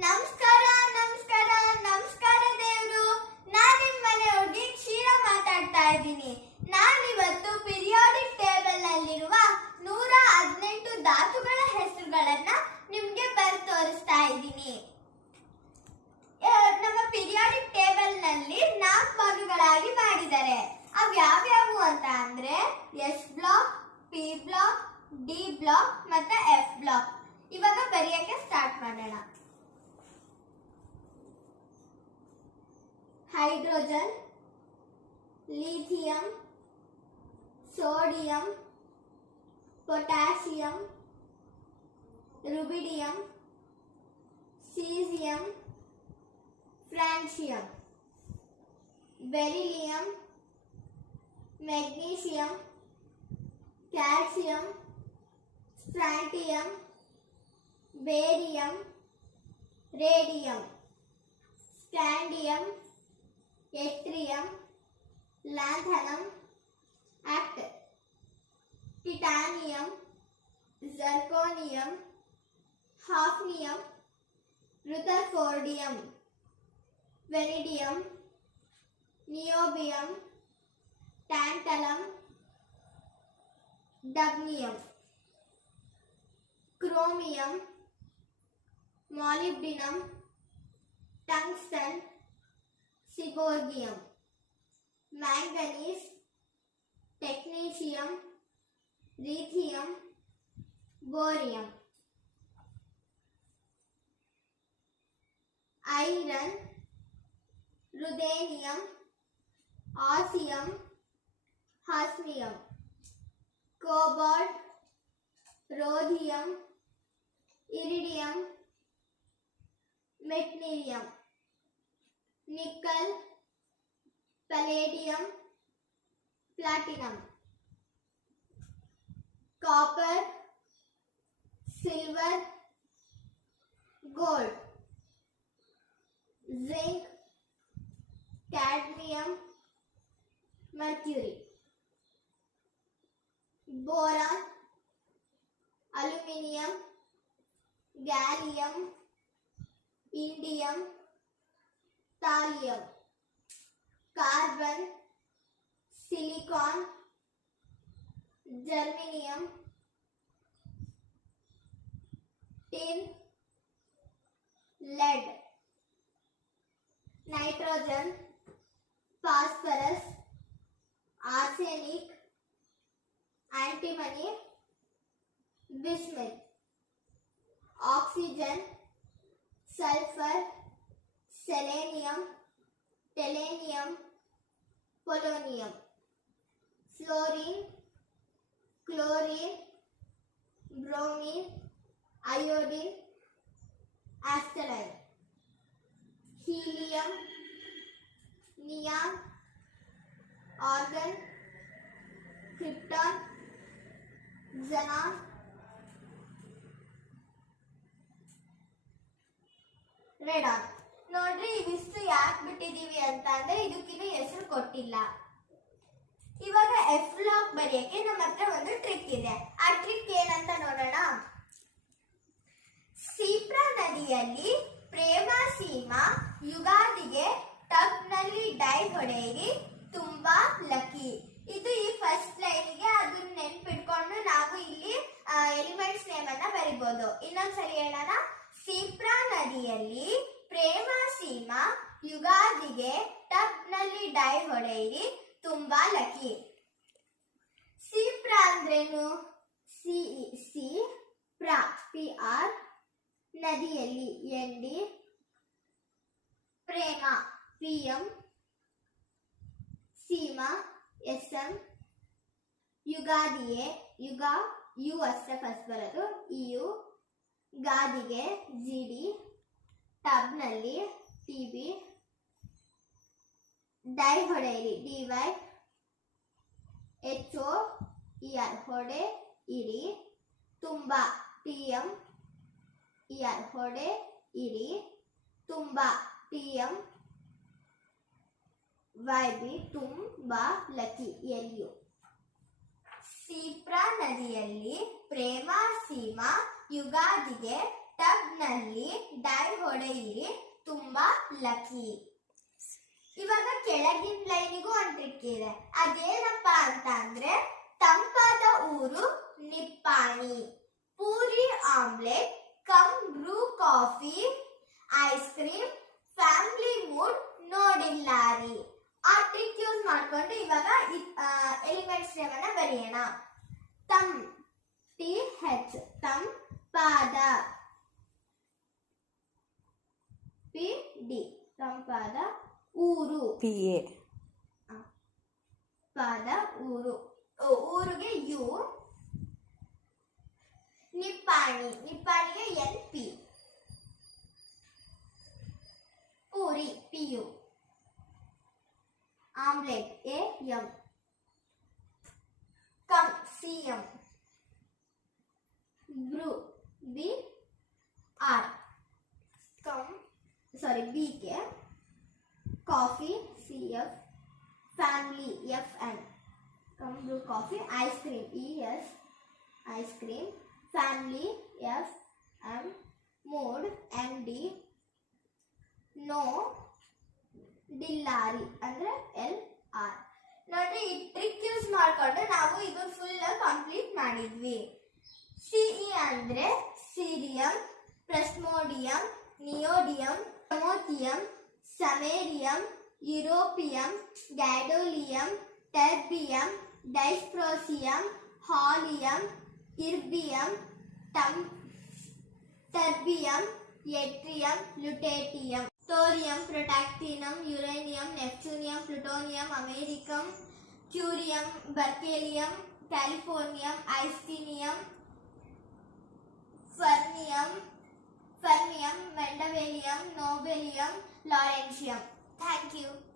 ನಮಸ್ಕಾರ ನಮಸ್ಕಾರ ನಮಸ್ಕಾರ ದೇವರು. ನಾನು ನಿಮ್ಮ ಮನೆ ಹುಡುಗಿ ಕ್ಷೀರ ಮಾತಾಡ್ತಾ ಇದ್ದೀನಿ. ನಾನಿವತ್ತು ಪಿರಿಯಾಡಿಕ್ ಟೇಬಲ್ ನಲ್ಲಿರುವ ನೂರ ಹದಿನೆಂಟು ಧಾತುಗಳ ಹೆಸರುಗಳನ್ನ ನಿಮ್ಗೆ ಬರ್ ತೋರಿಸ್ತಾ ಇದ್ದೀನಿ. ನಮ್ಮ ಪಿರಿಯಾಡಿಕ್ ಟೇಬಲ್ನಲ್ಲಿ ನಾಲ್ಕು ಭಾಗಗಳಾಗಿ ಮಾಡಿದ್ದಾರೆ. ಅವು ಯಾವ್ಯಾವು ಅಂತ ಅಂದ್ರೆ S block P block D block ಮತ್ತೆ ಎಫ್ ಬ್ಲಾಕ್ ಇವಾಗ ಬರೆಯಕ್ಕೆ ಸ್ಟಾರ್ಟ್ ಮಾಡೋಣ. Hydrogen lithium sodium potassium rubidium caesium francium beryllium magnesium calcium strontium barium radium scandium yttrium lanthanum act titanium zirconium hafnium rutherfordium vanadium niobium tantalum dubnium chromium molybdenum tungsten seaborgium manganese technetium lithium bohrium iron ruthenium osmium hassium cobalt rhodium iridium meitnerium nickel palladium platinum. Copper silver gold. Zinc cadmium mercury. Boron aluminium gallium indium. Thallium, carbon, silicon, germanium, tin, lead. nitrogen, phosphorus, arsenic, antimony, bismuth, oxygen, sulfur, selenium, telenium, polonium, fluorine, chlorine, bromine, iodine, asterine, helium, neon, organ, krypton, xenon, radon. ನೋಡ್ರಿ ಇವಿಷ್ಟು ಯಾಕೆ ಬಿಟ್ಟಿದೀವಿ ಅಂತ ಅಂದ್ರೆ ಇದಕ್ಕಿನ್ನೂ ಹೆಸರು ಕೊಟ್ಟಿಲ್ಲ. ಇವಾಗ F lock ಬರೆಯಕ್ಕೆ ನಮ್ಮ ಹತ್ರ ಒಂದು ಟ್ರಿಕ್ ಇದೆ. ಆ ಟ್ರಿಕ್ ಏನಂತ ನೋಡೋಣ. ಸೀಪ್ರಾ ನದಿಯಲ್ಲಿ ಪ್ರೇಮ ಸೀಮಾ ಯುಗಾದಿಗೆ ಟಬ್ನಲ್ಲಿ ಡೈ ಹೊಡೆಯಿರಿ, ತುಂಬಾ ಲಕ್ಕಿ. ಇದು ಈ ಫಸ್ಟ್ ಲೈನ್ಗೆ ಅದನ್ನ ನೆನ್ಪಿಟ್ಕೊಂಡು ನಾವು ಇಲ್ಲಿ ಎಲಿಮೆಂಟ್ಸ್ ನೇಮ್ ಅನ್ನ ಬರಿಬಹುದು ಇನ್ನೊಂದ್ಸರಿ ಹೇಳೋಣ. ಸೀಪ್ರಾ ನದಿಯಲ್ಲಿ ಪ್ರೇಮ ಸೀಮಾ ಯುಗಾದಿಗೆ ಟಬ್ನಲ್ಲಿ ಡೈ ಹೊಡೆಯಿರಿ, ತುಂಬಾ ಲಕ್ಕಿ ಸೀಪ್ರಾ ಅಂದ್ರೇನು? ಸಿ ಸಿ ಪ್ರಾ, ಪಿ ಆರ್ ನದಿಯಲ್ಲಿ N D Prema, P M Seema, S M ಯುಗಾದಿಯೇ, ಯುಗ, ಯು ಅಷ್ಟೇ ಫಸ್ಟ್ ಬರೋದು, ಇ ಯು ಗಾದಿಗೆ, ಜಿ ಡಿ ಟಬ್ನಲ್ಲಿ T B dive ಹೊಡೆಯಿರಿ. D Y H O E R ಹೊಡೆ ಇರಿ ತುಂಬ ಟಿ ಎಂ ಇ ಆರ್ ಹೊಡೆ ಇರಿ ತುಂಬ ಟಿ ಎಂ ವೈ ಬಿ ತುಂಬ ಲಕ್ಕಿ ಎಲ್ ಯು ಸೀಪ್ರಾ ನದಿಯಲ್ಲಿ ಪ್ರೇಮ ಸೀಮಾ ಯುಗಾದಿಗೆ ಟಬ್ನಲ್ಲಿ ಡೈ ಹೊಡೆಯಿರಿ, ತುಂಬಾ ಲಕ್ಕಿ. ಇವಾಗ ಕೆಳಗಿನ ಲೈನಿಗೂ ಒಂದು ಟ್ರಿಕ್ ಇದೆ. ಅದೇನಪ್ಪ ಅಂತ ಅಂದ್ರೆ, ತಂಪಾದ ಊರು Nipani. Puri omelette cum Bru coffee, ice cream, family mood ನೋಡಿಲ್ಲಾರಿ. ಆ ಟ್ರಿಕ್ ಯೂಸ್ ಮಾಡ್ಕೊಂಡು ಇವಾಗ ಎಲಿಮೆಂಟ್ಸ್ ನೇಮನ್ನ ಬರೆಯೋಣ. ತಮ್ ಟಿ, ಹೆಚ್, ತಂ, ಪಾದ. ಪಿ ಡಿ ತಂಪಾದ ಊರು ಪಿ ಎ ಪಾದ ಊರು ಓ, ಊರಿಗೆ U Nippani ನಿಪ್ಪಾಣಿಗೆ N P puri P U omelette A M come C M Bru B R come Sorry B K coffee C F family FN. Come brew coffee, ice cream ES, ice cream, family F M, mode MD, no, ಡಿಲ್ಲಾರಿ ಅಂದ್ರೆ L R ನೋಡ್ರಿ ಈ trick use ಮಾಡ್ಕೊಂಡು ನಾವು ಇದು full complete ಮಾಡಿದ್ವಿ CE ಅಂದ್ರೆ ಸಿರಿಯಂ ಪ್ಲಸ್ಮೋಡಿಯಂ ನಿಯೋಡಿಯಂ promethium samarium europium gadolinium terbium dysprosium holmium erbium thulium terbium yttrium lutetium thorium protactinium uranium neptunium plutonium americium curium berkelium californium einsteinium fermium Mandevalium, Nobelium, Lawrenceum. Thank you.